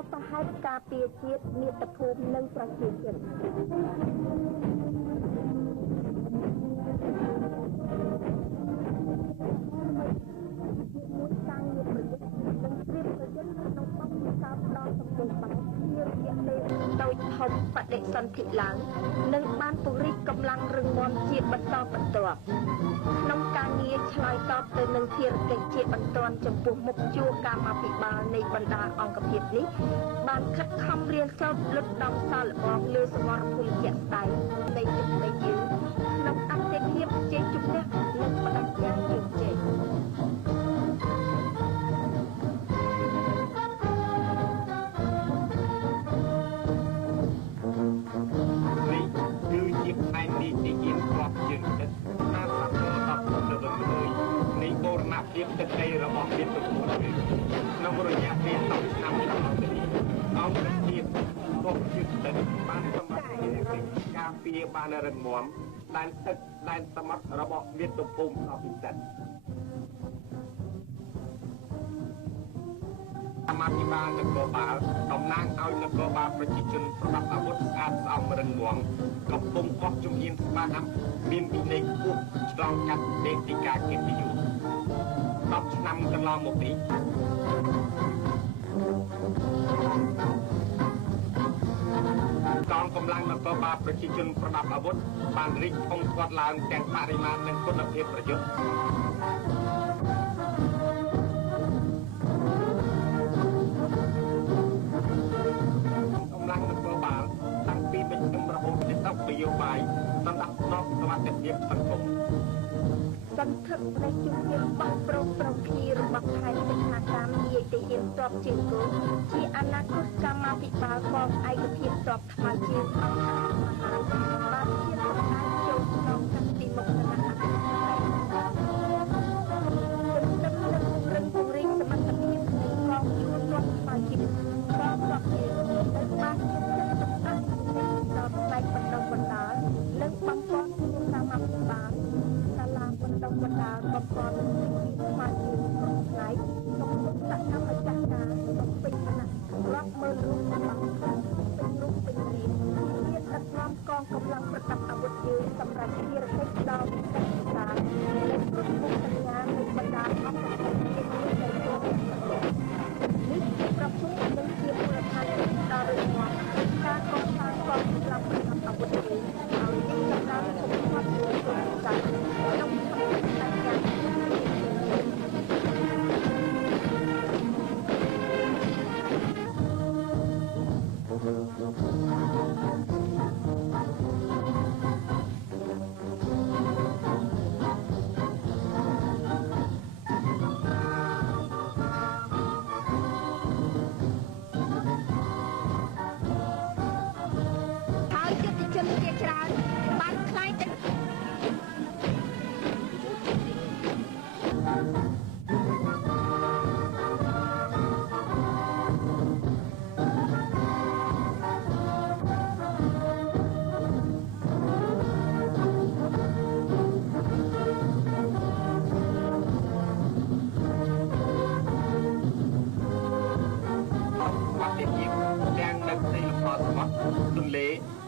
បុព្វហេតុការពារជាតិមាតុភូមិនិងប្រជាជនមួយតាំងជាប្រយុទ្ធនិងត្រៀមប្រយុទ្ធក្នុងបទពិសោធន៍ដ៏សម្បូរបែបជារយៈពេលដោយធំបដិសន្ធិឡើងនិងបានពង្រីកកម្លាំងរឹងមាំជាបន្តបន្ទាប់ក្នុងការងារឆ្លើយតបទៅនឹងភារកិច្ចជាបន្ទាន់ចំពោះមុខជួរកម្មាភិបាលនៃបណ្ដាអង្គភាពនេះបានខិតខំរៀនសូត្រលុតដំសាកល្បងលើសមរភូមិជាក់ស្ដែងនៃទឹកដីយើងក្នុងអន្តរភាពជ័យជំនះនិងបដិញ្ញាជោគជ័យគឺជាផ្នែកនេះជាជាស្បជើងទឹកតាមសំណើដល់ទៅវិញនៃបូរណភាពទឹកដីរបស់មាតុភូមិក្នុងរយៈពេល10ឆ្នាំកន្លងទៅនេះអង្គភាពរបស់ជើងទឹកបានសម្រេចការពារបានរឹងមាំដែនទឹកដែនសមុទ្ររបស់មាតុភូមិដ៏ពិសិដ្ឋអាមាភិបាលនគរបាលតំណាងឲ្យនគរបាលប្រជាជនប្រដាប់អាវុធស្អាតស្អំរឹងមាំកំពុងបោះជំហានស្បាហាប់មានវិន័យខ្ពស់ឆ្លងកាត់ទេតិកាកិត្តិយស10ឆ្នាំកន្លងមកនេះកងកម្លាំងនគរបាលប្រជាជនប្រដាប់អាវុធបានរីកធំធាត់ឡើងទាំងបរិមាណនិងគុណភាពប្រយុទ្ធកម្លាំងនគរបាលតាំងពីបញ្ជិមរហូតដល់នយោបាយសម្រាប់ស្នប់សវត្ថិភាពសង្គមសន្ធឹកនៃជំនាញបោះប្រងប្រភីរបស់ខេត្តសង្កាកម្មនិយាយទៅហ៊ានតបជើងគោជាអនាគតកម្មាភិបាលកងឯកភាពតបថ្មីជាអង្គការមហាបានជាសម្ដេចចូលក្នុងកាត់ពីមុខគណៈអភិបាលទឹកទឹកនិងរឹងពង្រីកសមត្ថភាពនៃកងជួរទាត់ថ្មីជាកងទ័ពយើងដែលបានដល់ផ្នែកបណ្ដុំបណ្ដាលនិងបំផុតកម្មាភិបាលសាលាបណ្ដុំបណ្ដាលបំផុតពីស្មារតីក្នុងផ្នែកក្នុងសកម្មម្ចាស់ការក្នុងពេញគណៈរាប់ម៉ឺនរូបសម្រាប់ពេញរូបពេញរាងមានដឹកនាំកងកម្លាំងប្រដាប់អាវុធយើងសម្រាប់ភារកិច្ចដល់វិស័យការនិងគ្រប់មុខសញ្ញានៃបណ្ដាអង្គការជាតិនៃកងនេះជាប្រភពនិងជាមូលដ្ឋានដ៏រឹងមាំការកសាងកងកម្លាំងប្រដាប់អាវុធយើងឲ្យមានដំណើរធំធាត់លើគោលការណ៍ក្នុងការការ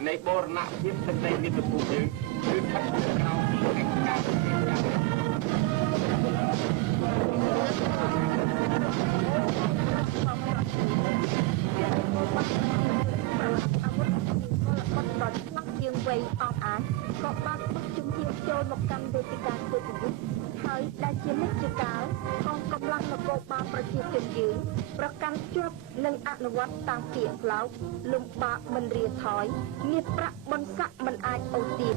នៃបូរណភាពទឹកដីមាតុភូមិយើងគឺស្ថិតក្រោមកិច្ចការពារជាងវ័យអស់អាចក៏បានបុកជំនាញចូលមកកាន់វេទិកាធ្វើជំនួសហើយដែលជានិច្ចកាលកងកម្លាំងនគរបាលប្រជាជនយើងប្រកាន់ជាប់និងអនុវត្តតាមពាក្យផ្លោកលំបាកមិនរាថយមានប្រាក់បនស័កមិនអាចអូសទាញ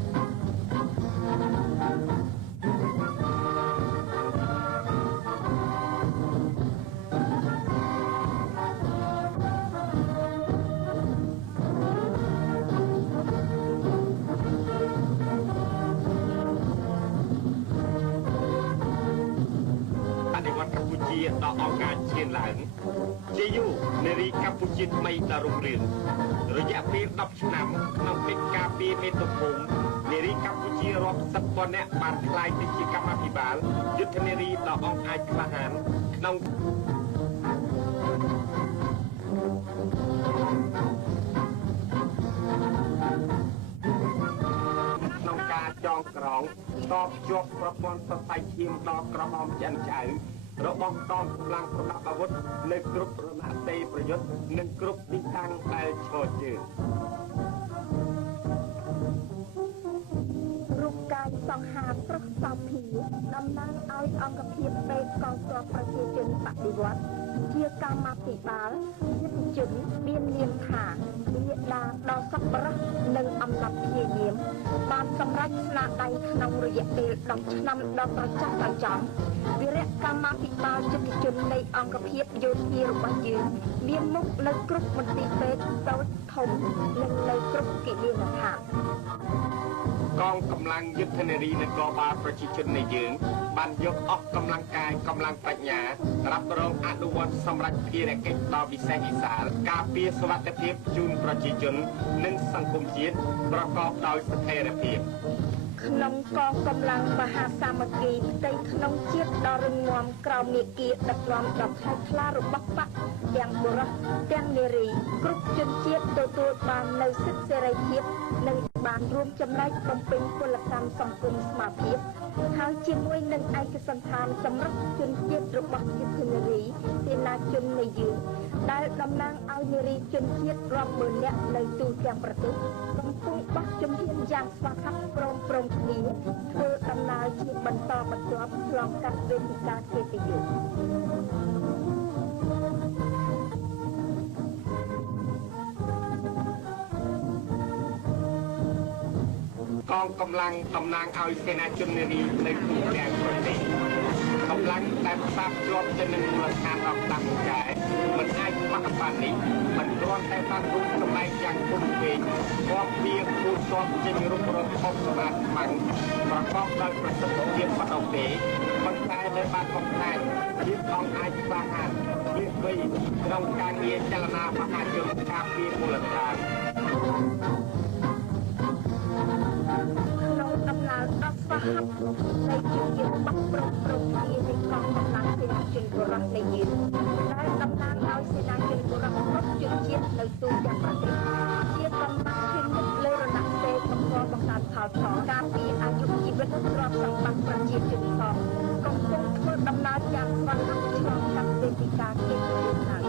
ដល់អង្គការឈានឡើងជាយូនារីកម្ពុជាថ្មីដ៏រុងរឿងរយៈពេល10ឆ្នាំក្នុងកិច្ចការពារមាតុភូមិនារីកម្ពុជារាប់សិបពាន់នាក់បានក្លាយទៅជាកម្មាភិបាលយុទ្ធនារីដ៏អង់អាចក្លាហានក្នុង ក្នុងការចងក្រងតបជាប់ប្រព័ន្ធសរសៃឈាមដល់ក្រហមចិនចៅរបស់កងកម្លាំងប្រដាប់អាវុធនៅគ្រប់រណសេរីប្រយុទ្ធនិងគ្រប់ទីតាំងដែលឈរជើងរូបកាយសង្ហាប្រុសសោភាតំណាងឲ្យអង្គភាពពេទ្យកងទ័ពប្រជាជនបដិវត្តជាកម្មាភិបាលយុទ្ធជនមាននាមថាមេដាដល់សប្បុរសនិងអំណត់ព្យាយាមបានសម្រេចស្នាដៃក្នុងរយៈពេល10ឆ្នាំដល់ប្រចាំដល់ចំវិរៈកម្មាភិបាលយុទ្ធជននៃអង្គភាពយោធារបស់យើងមានមុខនៅគ្រប់មន្ទីរពេទ្យតូចធំនិងនៅគ្រប់គិលានដ្ឋានក ងកម្លាំងយុទ្ធនារីនគរបាលប្រជាជននៃយើងបានយកអស់កម្លាំងកាយកម្លាំងបញ្ញារ៉ាប់រងអនុវត្តសម្រាប់ភារកិច្ចដ៏វិសេសវិសាលការពារសុវត្ថិភាពជូនប្រជាជននិងសង្គមជាតិប្រកបដោយស្ថិរភាពក្នុងកងកម្លាំងមហាសាមគ្គីផ្ទៃក្នុងជាតិដ៏រឹងមាំក្រោមមាគ៌ាដឹកនាំដ៏ខ្លាំងក្លារបស់បកទាំងបុរសទាំងនារីគ្រប់ជនជាតិទទួលបាននូវសិទ្ធិសេរីភាពនិងបានរួមចំណែកបំពេញពលកម្មសង្គមស្មារតីហើយជាមួយនឹងឯកសណ្ឋានសម្រាប់ជនជាតិរបស់យុទ្ធនារីសេនាជននៃយើងដែលតំណាងឲ្យនារីជនជាតិរាប់ម៉ឺននាក់នៅទូទាំងប្រទេសកំពុងបោះជំហានយ៉ាងស្វាហាប់ព្រមគ្នាធ្វើដំណើរជាបន្តបន្ទាប់ឆ្លងកាត់វេទិកាកិត្តិយសកងកម្លាំងតំណាងឲ្យសេនាជននារីនៅទូទាំងប្រទេសកម្លាំងដែលផ្សារភ្ជាប់ទៅនឹងមូលដ្ឋានរបស់តាំងចែមិនអាចខ្វះបាននេះមិនគ្រាន់តែបានរួមចំណែកយ៉ាងធំធេងរាប់ពីគូទ័ពចេញរុករកខុសសម្បត្តិខ្លាំងប្រកបដោយប្រសិទ្ធភាពប៉ុណ្ណោះទេប៉ុន្តែនៅបានបង្ហាញភាពអង្គអាចក្លាហានវាវៃក្នុងការងារចលនាមហាជនការពារមូលដ្ឋានក្នុងដំណើរដ៏ស្វាហាប់នៃជំនាញបោះប្រំគ្នានៃកងកម្លាំងសេនាជនបុរសនៃយើងដែលតំណាងឲ្យសេនាជនបុរសគ្រប់ជនជាតិនៅទូទាំងប្រទេសជាកម្លាំងឈានមុខលើរណសេរីបង្កបង្កើនផលផលការពារអាយុជីវិតទ្រព្យសម្បត្តិប្រជាជនផងកំពុងធ្វើដំណើរយ៉ាងស្វាហាប់ឆ្លងកាត់វេទិកាកិត្តិយសហើយ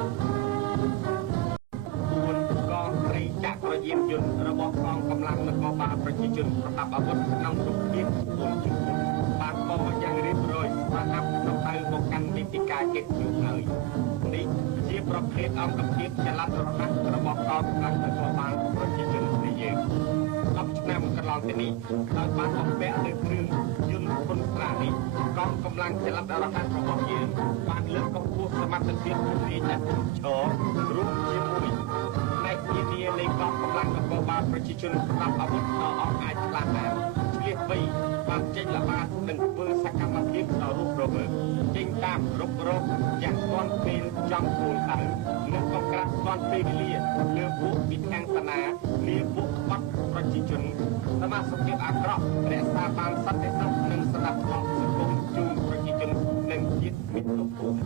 កងត្រីចក្រយានយន្តរបស់កងកម្លាំងនគរបាលប្រជាជនប្រដាប់អាវុធក្នុងទូទាំងគុំជុំបានបោះយ៉ាងរៀបរយស្វាហាប់ទៅមកកាន់វេទិកាកិត្តិយសហើយនេះជាប្រភេទអង្គភាពចល័តរហ័សរបស់កងកម្លាំងនគរបាលប្រជាជននៃយើង10ឆ្នាំកន្លងទៅនេះដោយបានបំពាក់លើគ្រឿងយន្តធុនស្រានេះកងកម្លាំងចល័តរហ័សរបស់យើងបានលើកកម្ពស់សមត្ថភាពជំនាញអ្នកឈររួមជាមួយផ្នែកវិទ្យានៃកងកម្លាំងនគរបាលប្រជាជនប្រដាប់អាវុធដ៏អស្ចារ្យក្លាហានឆ្លៀសវៃបានចេញល្បាតនិងធ្វើសកម្មភាពដ៏រស់រវើកចេញតាមរុករកយ៉ាងទាន់ពេលចង់គោលដៅនិងបង្ក្រាបទាន់ពេលវេលាលើពួកវិធានសនាលាពួកក្បត់ប្រជាជនសមាជិកភាពអាក្រក់រក្សាបានសន្តិសុខនិងសណ្ដាប់ធ្នាប់សង្គមជូនប្រជាជននិងជាតិមិត្តភូមិ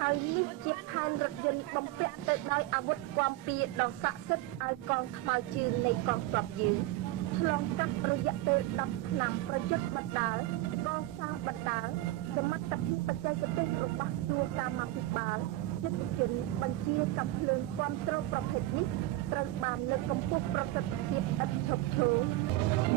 ហើយនេះជាផែនរថយន្តបំពាក់ទៅដោយអាវុធគាំពៀដ៏ស័ក្តិសិទ្ធិឲ្យកងថ្មើរជើងនៃកងទ័ពយើងឆ្លងកាត់រយៈពេល10ឆ្នាំប្រយុទ្ធបណ្ដាលកសាងបណ្ដាលសមត្ថភាពបច្ចេកទេសរបស់ជួរកម្មាភិបាល យុទ្ធជនបញ្ជាកំភ្លើងគាំទ្រប្រភេទនេះត្រូវបានលើកកម្ពស់ប្រសិទ្ធភាពឥតឈប់ឈរ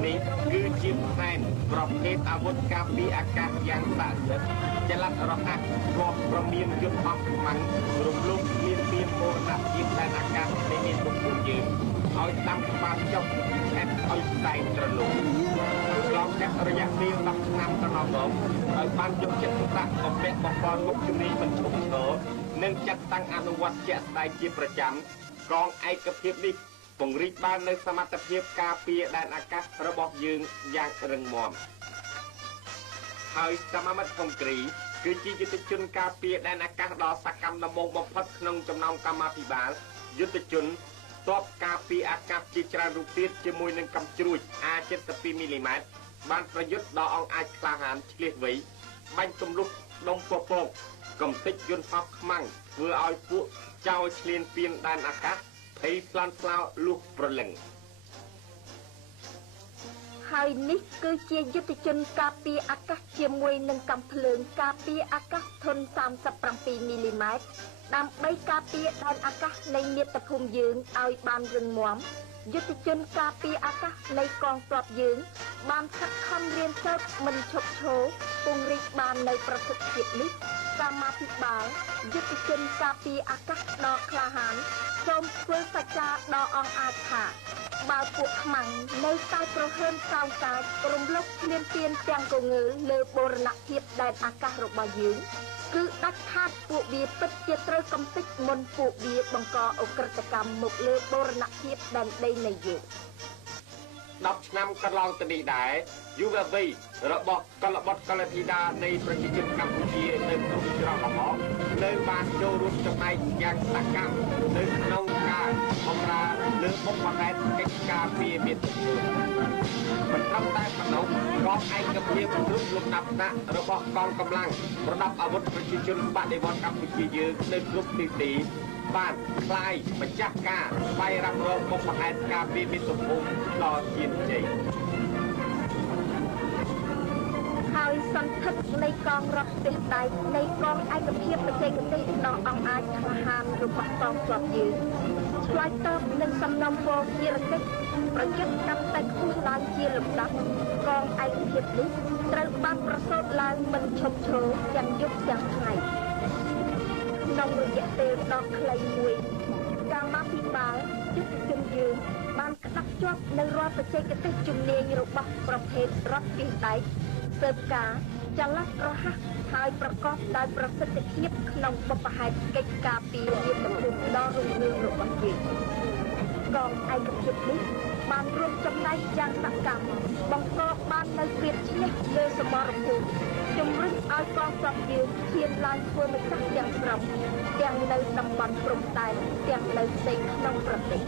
នេះគឺជាផ្នែកប្រភេទអាវុធការពារអាកាសយ៉ាងស័ក្តិសិទ្ធិចល័តរហ័សរាប់ប្រមានយុទ្ធអស់ខ្មាំងរំលោភមានពីមរណភាពដែនអាកាសនៃមានប្រភពយើងឲ្យដាំក្បាលចុះឆែកឲ្យស្ដែងត្រលុងឆ្លងកាត់រយៈពេល10ឆ្នាំកន្លងមកឲ្យបានយកចិត្តទុកដាក់បំពាក់បំពន់មុខជំនាញមិនឈប់ឈរនិងចាត់តាំងអនុវត្តជាក់ស្ដែងជាប្រចាំកងឯកភាពនេះពង្រីកបាននូវសមត្ថភាពការពារដែនអាកាសរបស់យើងយ៉ាងរឹងមាំហើយសមាមិត្តកុងគ្រីគឺជាយុទ្ធជនការពារដែនអាកាសដ៏សកម្មដំបូងបំផុតក្នុងចំណោមកម្មាភិបាលយុទ្ធជនទ័ពការពារអាកាសជាច្រើនរូបទៀតជាមួយនឹងកាំជ្រួច A72 មីលីម៉ែត្របានប្រយុទ្ធដ៏អង្អាចក្លាហានឆ្លៀសវៃបាញ់ទម្លុះដុំពពកកំទេចយន្តហោះខ្មាំងធ្វើឲ្យពួកចៅឈ្លានពានដែនអាកាសភ័យផ្លាន់ស្លោលុះប្រលឹងហើយនេះគឺជាយុទ្ធជនការពារអាកាសជាមួយនឹងកាំភ្លើងការពារអាកាសធន់37មីលីម៉ែត្រដើម្បីការពារដែនអាកាសនៃមាតុភូមិយើងឲ្យបានរឹងមាំយុទ្ធជនការពារអាកាសនៃកងទ័ពយើងបានខិតខំរៀនសូត្រមិនឈប់ឈរពង្រីកបាននៅប្រសិទ្ធភាពនេះកម្មាភិបាលយុទ្ធជនការពារអាកាសដ៏ក្លាហានសូមធ្វើសច្ចាដ៏អង្អាចថាបើពួកខ្មាំងនៅតែប្រហើនកោងកាចរំលឹកភ្លាមទៀនទាំងកងើលលើបូរណភាពដែនអាកាសរបស់យើងគឺដាច់ខាតពួកវាពិតជាត្រូវកំទេចមុនពួកវាបង្កអក្រិតកម្មមកលើបូរណភាពដែនដីនៃយើង10ឆ្នាំកន្លងទៅនេះដែរយុវវ័យរបស់កលបុត្រកលធីតានៃប្រជាជនកម្ពុជានៅក្នុងច្រកល្មមនៅបានចូលរួមចំណែកយ៉ាងសកម្មនៅក្នុងការបម្រើលើបុព្វហេតុកិច្ចការពារមាតុភូមិមិនត្រឹមតែប៉ុណ្ណោះកងឯកភាពគ្រប់លំដាប់ថ្នាក់របស់កងកម្លាំងប្រដាប់អាវុធប្រជាជនបដិវត្តកម្ពុជាយើងនៅគ្រប់ទីទីបានคลายម្ចាស់ការស្វែងរករកបុព្វហេតុការពារមាតុភូមិដល់ជាជ័យហើយសន្ធិដ្ឋនៃកងរថផ្ទះដែកនៃកងឯកភាពបច្ចេកទេសដ៏អង្អាចក្លាហានរបស់កងទ័ពយើងឆ្លើយតបនឹងសំណុំពរភារកិច្ចប្រយុទ្ធកាន់តែខ្ពស់ឡើងជាលំដាប់កងឯកភាពនេះត្រូវបានប្រសូតឡើងមិនឈប់ឈរទាំងយប់ទាំងថ្ងៃក្នុងរយៈពេលដ៏ខ្លីមួយកម្មាភិបាលយុទ្ធជនយើងបានក្តាប់ជាប់នៅរាល់បច្ចេកទេសជំនាញរបស់ប្រភេទរថផ្ទះដែកទើបការចល័តរហ័សហើយប្រកបដោយប្រសិទ្ធភាពក្នុងបុព្វហេតុកិច្ចការពារមាតុភូមិដ៏រុងរឿងរបស់យើងកងឯកភាពនេះបានរួមចំណែកយ៉ាងសកម្មបង្កបាននូវភាពឈ្នះលើសមរភូមិជំរុញឲ្យកងទ័ពយើងឈានឡើងធ្វើម្ចាស់ទាំងស្រុងទាំងនៅតំបន់ព្រំដែនទាំងនៅផ្ទៃក្នុងប្រទេស